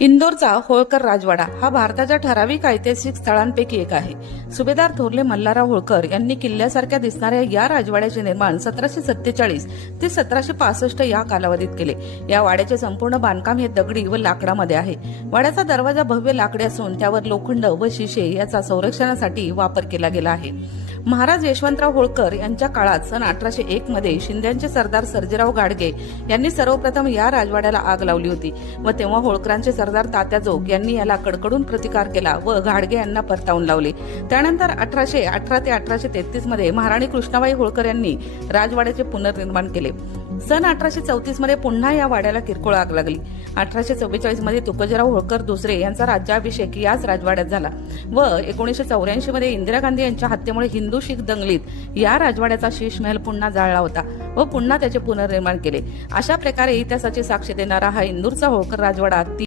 इंदोरचा होळकर राजवाडा हा भारताच्या ठराविक ऐतिहासिक स्थळांपैकी एक आहे. सुभेदार थोरले मल्हारराव होळकर यांनी किल्ल्यासारख्या दिसणाऱ्या या राजवाड्याचे निर्माण सतराशे सत्तेचाळीस ते सतराशे पासष्ट या कालावधीत केले. या वाड्याचे संपूर्ण बांधकाम हे दगडी व लाकडामध्ये आहे. वाड्याचा दरवाजा भव्य लाकडी असून त्यावर लोखंड व शिशे याचा संरक्षणासाठी वापर केला गेला आहे. महाराज यशवंतराव होळकर यांच्या काळात सन अठराशे एक मध्ये शिंद्यांचे सरदार सर्जेराव गाडगे यांनी सर्वप्रथम या राजवाड्याला आग लावली होती व तेव्हा होळकरांचे सरदार तात्याजोग यांनी याला कडकडून प्रतिकार केला व गाडगे यांना परतावून लावले. त्यानंतर अठराशे अठरा ते अठराशे तेहतीसमध्ये महाराणी कृष्णाबाई होळकर यांनी राजवाड्याचे पुनर्निर्माण केले. सन अठराशे चौतीसमध्ये पुन्हा या वाड्याला किरकोळ आग लागली. अठराशे चव्वेचाळीसमध्ये तुकोजीराव होळकर दुसरे यांचा राज्याभिषेक याच राजवाड्यात झाला व एकोणीसशे चौऱ्याऐंशी मध्ये इंदिरा गांधी यांच्या हत्येमुळे हिंदू शीख दंगलीत या राजवाड्याचा शीश महल पुन्हा जाळला होता व पुन्हा त्याचे पुनर्निर्माण केले. अशा प्रकारे इतिहासाची साक्ष देणारा हा इंदूरचा होळकर राजवाडा